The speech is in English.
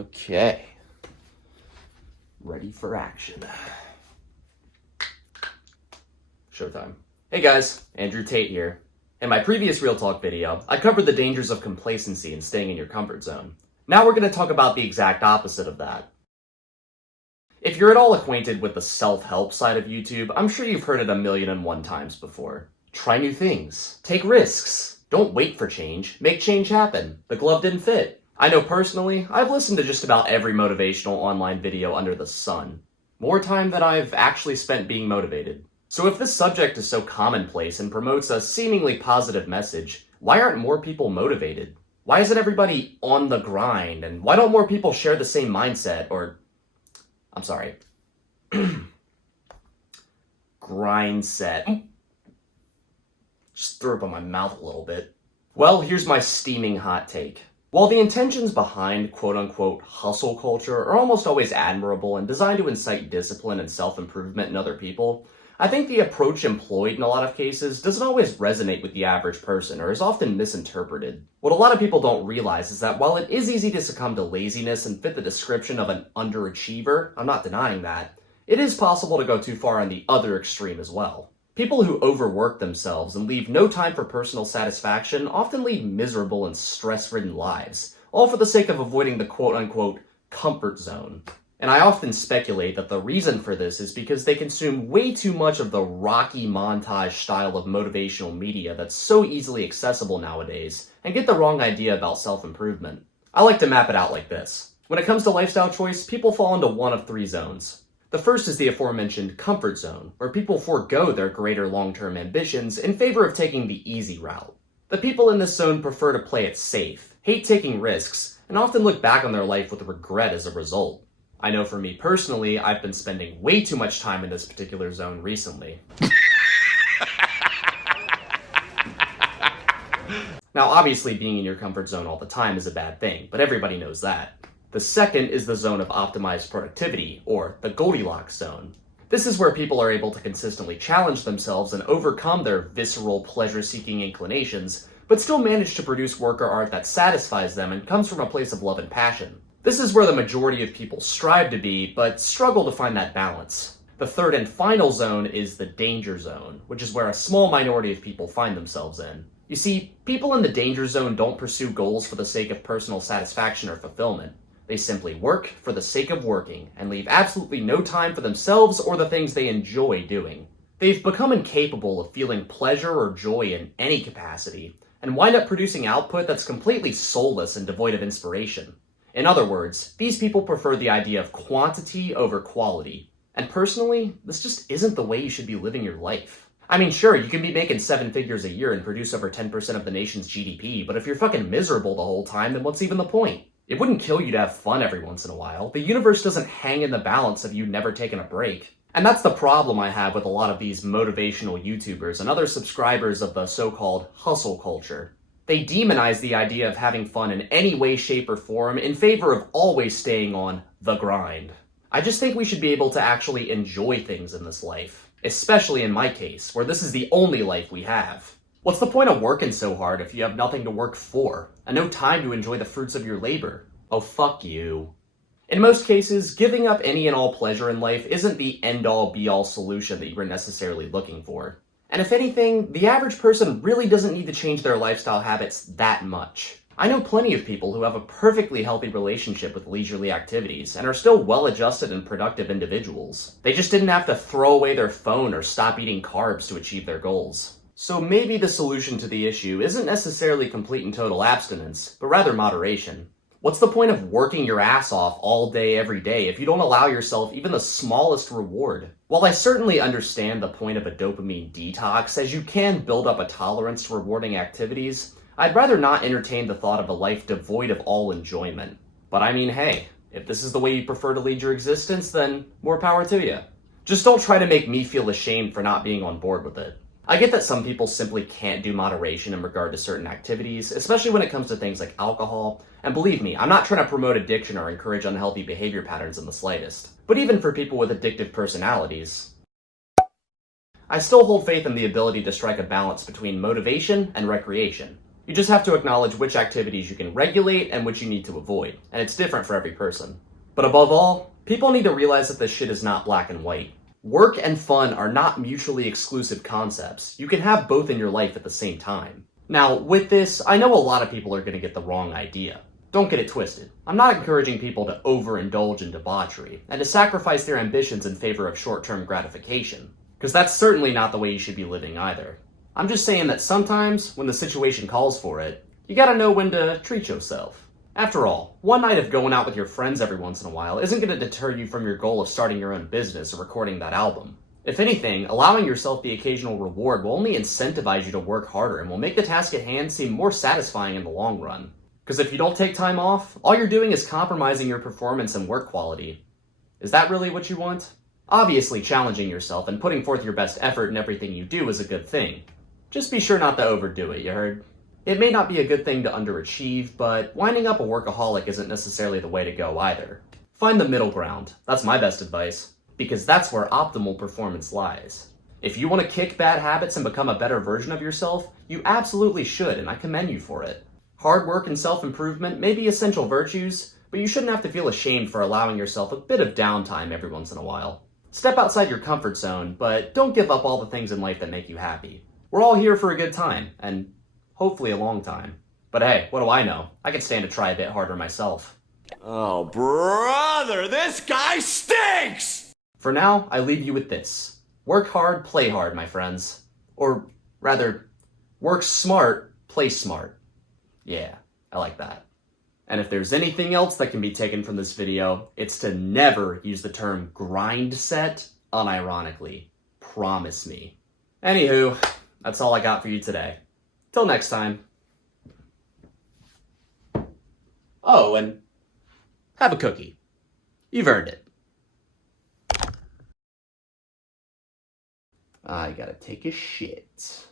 Okay. Ready for action. Showtime. Hey guys, Andrew Tate here. In my previous Real Talk video, I covered the dangers of complacency and staying in your comfort zone. Now we're going to talk about the exact opposite of that. If you're at all acquainted with the self-help side of YouTube, I'm sure you've heard it 1,000,001 times before. Try new things. Take risks. Don't wait for change. Make change happen. The glove didn't fit. I know personally, I've listened to just about every motivational online video under the sun. More time than I've actually spent being motivated. So if this subject is so commonplace and promotes a seemingly positive message, why aren't more people motivated? Why isn't everybody on the grind? And why don't more people share the same mindset grind set. Just threw up in my mouth a little bit. Well, here's my steaming hot take. While the intentions behind quote-unquote hustle culture are almost always admirable and designed to incite discipline and self-improvement in other people, I think the approach employed in a lot of cases doesn't always resonate with the average person or is often misinterpreted. What a lot of people don't realize is that while it is easy to succumb to laziness and fit the description of an underachiever, I'm not denying that, it is possible to go too far on the other extreme as well. People who overwork themselves and leave no time for personal satisfaction often lead miserable and stress-ridden lives, all for the sake of avoiding the quote-unquote comfort zone. And I often speculate that the reason for this is because they consume way too much of the Rocky montage style of motivational media that's so easily accessible nowadays, and get the wrong idea about self-improvement. I like to map it out like this. When it comes to lifestyle choice, people fall into one of three zones. The first is the aforementioned comfort zone, where people forego their greater long-term ambitions in favor of taking the easy route. The people in this zone prefer to play it safe, hate taking risks, and often look back on their life with regret as a result. I know for me personally, I've been spending way too much time in this particular zone recently. Now, obviously, being in your comfort zone all the time is a bad thing, but everybody knows that. The second is the zone of optimized productivity, or the Goldilocks zone. This is where people are able to consistently challenge themselves and overcome their visceral, pleasure-seeking inclinations, but still manage to produce work or art that satisfies them and comes from a place of love and passion. This is where the majority of people strive to be, but struggle to find that balance. The third and final zone is the danger zone, which is where a small minority of people find themselves in. You see, people in the danger zone don't pursue goals for the sake of personal satisfaction or fulfillment. They simply work for the sake of working, and leave absolutely no time for themselves or the things they enjoy doing. They've become incapable of feeling pleasure or joy in any capacity, and wind up producing output that's completely soulless and devoid of inspiration. In other words, these people prefer the idea of quantity over quality. And personally, this just isn't the way you should be living your life. I mean, sure, you can be making 7 figures a year and produce over 10% of the nation's GDP, but if you're fucking miserable the whole time, then what's even the point? It wouldn't kill you to have fun every once in a while. The universe doesn't hang in the balance of you never taking a break. And that's the problem I have with a lot of these motivational YouTubers and other subscribers of the so-called hustle culture. They demonize the idea of having fun in any way, shape, or form in favor of always staying on the grind. I just think we should be able to actually enjoy things in this life. Especially in my case, where this is the only life we have. What's the point of working so hard if you have nothing to work for, and no time to enjoy the fruits of your labor? Oh, fuck you. In most cases, giving up any and all pleasure in life isn't the end-all be-all solution that you were necessarily looking for. And if anything, the average person really doesn't need to change their lifestyle habits that much. I know plenty of people who have a perfectly healthy relationship with leisurely activities and are still well-adjusted and productive individuals. They just didn't have to throw away their phone or stop eating carbs to achieve their goals. So maybe the solution to the issue isn't necessarily complete and total abstinence, but rather moderation. What's the point of working your ass off all day every day if you don't allow yourself even the smallest reward? While I certainly understand the point of a dopamine detox, as you can build up a tolerance to rewarding activities, I'd rather not entertain the thought of a life devoid of all enjoyment. But I mean, hey, if this is the way you prefer to lead your existence, then more power to you. Just don't try to make me feel ashamed for not being on board with it. I get that some people simply can't do moderation in regard to certain activities, especially when it comes to things like alcohol, and believe me, I'm not trying to promote addiction or encourage unhealthy behavior patterns in the slightest. But even for people with addictive personalities, I still hold faith in the ability to strike a balance between motivation and recreation. You just have to acknowledge which activities you can regulate and which you need to avoid, and it's different for every person. But above all, people need to realize that this shit is not black and white. Work and fun are not mutually exclusive concepts. You can have both in your life at the same time. Now, with this, I know a lot of people are going to get the wrong idea. Don't get it twisted. I'm not encouraging people to overindulge in debauchery and to sacrifice their ambitions in favor of short-term gratification, because that's certainly not the way you should be living either. I'm just saying that sometimes, when the situation calls for it, you gotta know when to treat yourself. After all, one night of going out with your friends every once in a while isn't going to deter you from your goal of starting your own business or recording that album. If anything, allowing yourself the occasional reward will only incentivize you to work harder and will make the task at hand seem more satisfying in the long run. Because if you don't take time off, all you're doing is compromising your performance and work quality. Is that really what you want? Obviously, challenging yourself and putting forth your best effort in everything you do is a good thing. Just be sure not to overdo it, you heard? It may not be a good thing to underachieve, but winding up a workaholic isn't necessarily the way to go either. Find the middle ground. That's my best advice, because that's where optimal performance lies. If you want to kick bad habits and become a better version of yourself, you absolutely should, and I commend you for it. Hard work and self-improvement may be essential virtues, but you shouldn't have to feel ashamed for allowing yourself a bit of downtime every once in a while. Step outside your comfort zone, but don't give up all the things in life that make you happy. We're all here for a good time, and hopefully a long time. But hey, what do I know? I could stand to try a bit harder myself. Oh, brother, this guy stinks! For now, I leave you with this. Work hard, play hard, my friends. Or rather, work smart, play smart. Yeah, I like that. And if there's anything else that can be taken from this video, it's to never use the term grind set unironically. Promise me. Anywho, that's all I got for you today. Till next time. Oh, and have a cookie. You've earned it. I gotta take a shit.